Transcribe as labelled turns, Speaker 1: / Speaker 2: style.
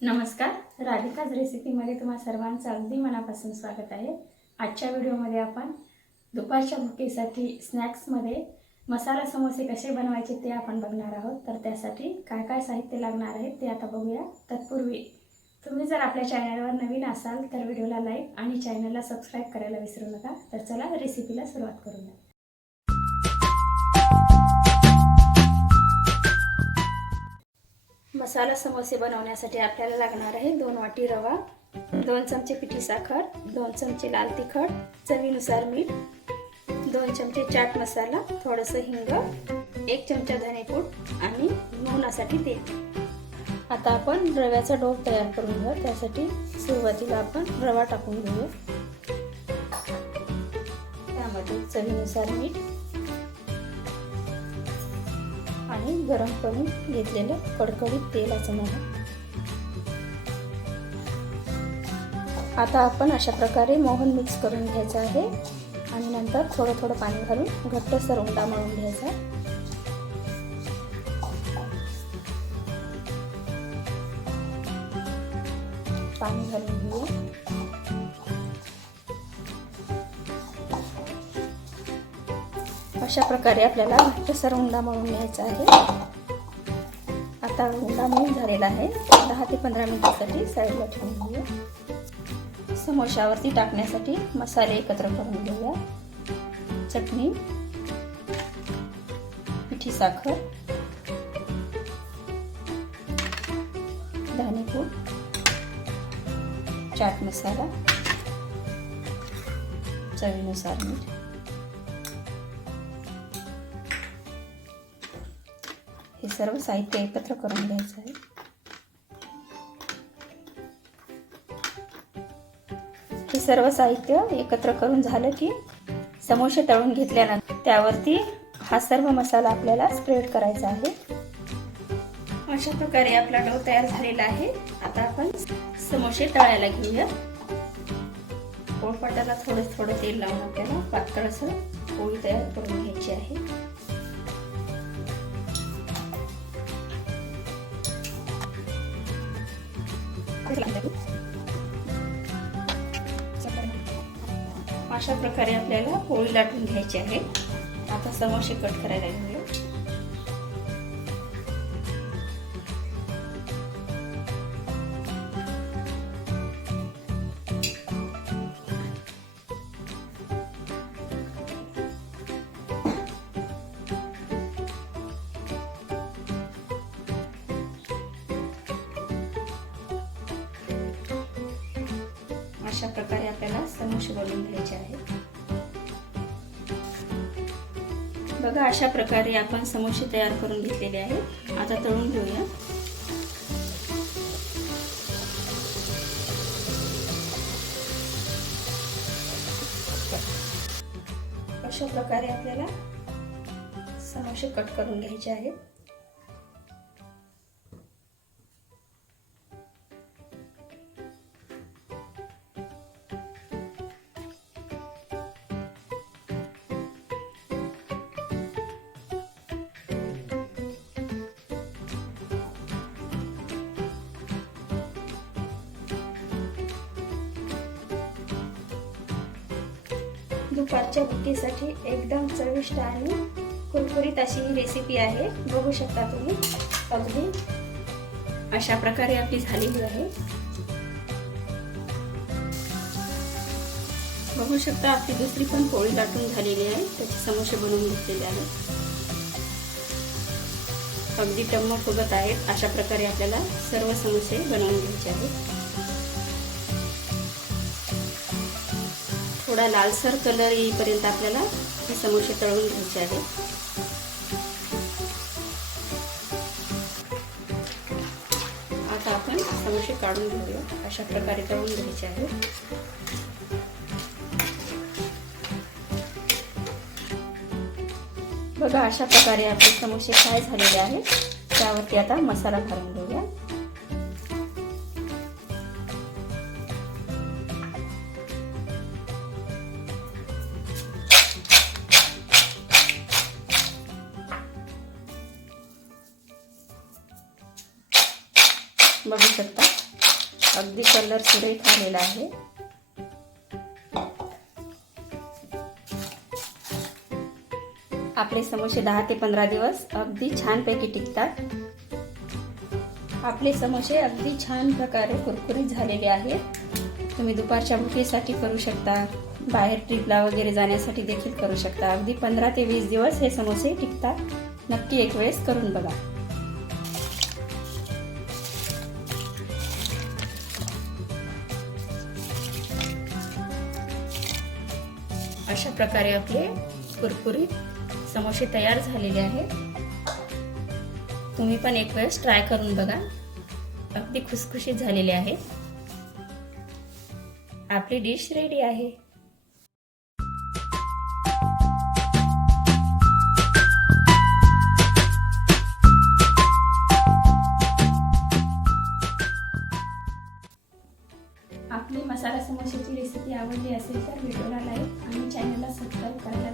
Speaker 1: नमस्कार राधिकाच रेसिपीमध्ये तुम्हा सर्वांचं अगदी मनापासून स्वागत आहे. आजच्या व्हिडिओमध्ये आपण दुपारच्या भुकेसाठी स्नॅक्समध्ये मसाला समोसे कसे बनवायचे ते आपण बघणार आहोत. तर त्यासाठी काय काय साहित्य लागणार आहे ते आता बघूया. तत्पूर्वी तुम्ही जर आपल्या चॅनलवर नवीन असाल तर व्हिडिओला लाईक आणि चॅनलला सबस्क्राईब करायला विसरू नका. तर चला रेसिपीला सुरुवात करूया. मसाला समोसे बनवण्यासाठी आपल्याला लागणार आहे दोन वाटी रवा दोन चमचे पिठी साखर दोन चमचे लाल तिखट चवीनुसार मीठ दोन चमचे चाट मसाला थोडंसं हिंग एक चमचा धनेपूड आणि मोहनासाठी तेल. आता आपण रव्याचा डो तयार करून घेऊ त्यासाठी सुरुवातीला आपण रवा टाकून घेऊ त्यामध्ये चवीनुसार मीठ आणि गरम करून घेतलेलं कडकडीत तेलाचं असणार आता आपण अशा प्रकारे मोहन मिक्स करून घ्यायचं आहे. आणि नंतर थोडं थोडं पाणी घालून घट्टसर उंडा मळून घ्यायचा. पाणी घालून घेऊया अशा प्रकारे आपल्याला घट्टसर उंडा मळून घ्यायचा आहे. आता उंडा मळून झालेला आहे. दहा ते पंधरा मिनिटासाठी साईडला ठेवून घेऊया. समोशावरती टाकण्यासाठी मसाले एकत्र करून घेऊया. चटणी पिठी साखर धनेपूड चाट मसाला चवीनुसार मीठ. सर्व साहित्य एकत्र करून घ्यायचं आहे. हे सर्व साहित्य एकत्र करून झालं की समोसे तळून घेतल्यानंतर त्यावरती हा सर्व मसाला आपल्याला स्प्रेड करायचा आहे. अशा प्रकारे आपला डो तयार झालेला आहे. आता आपण समोसे तळायला घेऊया. पोळपाटाला थोडं थोडं तेल लावून आपल्याला पातळ असं पोळी तयार करून घ्यायची आहे. अशा प्रकारे आपल्याला पोळी लाटून घ्यायची आहे. आता समोसे कट करायला घेऊया अशा प्रकारे आपल्याला समोसे बनवून घ्यायचे आहेत बघा अशा प्रकारे आपण समोसे तयार करून घेतलेले आहेत आता तळून घेऊया. अशा प्रकारे आपल्याला समोसे कट करून घ्यायचे आहेत. दुपारच्या भुकीसाठी एकदम चविष्ट आणि कुरकुरीत अशी ही रेसिपी आहे. बघू शकता तुम्ही. अगदी अशा प्रकारे आपली झालेली आहे. बघू शकता आपली दुसरी पण पोळी लाटून झालेली आहे. त्याचे समोसे बनवून घेतलेले आहेत अगदी टम्म फुगत आहेत. अशा प्रकारे आपल्याला सर्व समोसे बनवून घ्यायचे आहेत. थोडा लालसर कलर येईपर्यंत आपल्याला हे समोसे तळून घ्यायचे आहेत. आता आपण समोसे काढून घेऊया. अशा प्रकारे तळून घ्यायचे आहेत. बघा अशा प्रकारे आपले समोसे फ्राय झालेले आहेत. त्यावरती आता मसाला घालून घेऊ. बघू शकता.
Speaker 2: अगदी कलर सुरेख आलेला आहे. आपले समोसे दहा ते पंधरा दिवस अगदी छानपैकी टिकतात. आपले समोसे अगदी छान प्रकारे कुरकुरीत झालेले आहेत. तुम्ही दुपारच्या भुकेसाठी करू शकता. बाहेर ट्रिपला वगैरे जाण्यासाठी देखील करू शकता. अगदी पंधरा ते वीस दिवस हे समोसे टिकतात. नक्की एक वेळेस करून बघा. अशा प्रकारे आपले कुरकुरीत समोसे तयार झालेले आहेत. तुम्ही पण एक वेळेस ट्राय करून बघा. अगदी खुसखुशीत झालेले आहेत. आपली डिश रेडी आहे.
Speaker 1: आपली मसाला समोशाची रेसिपी आवडली असेल तर व्हिडिओला लाईक आणि चॅनलला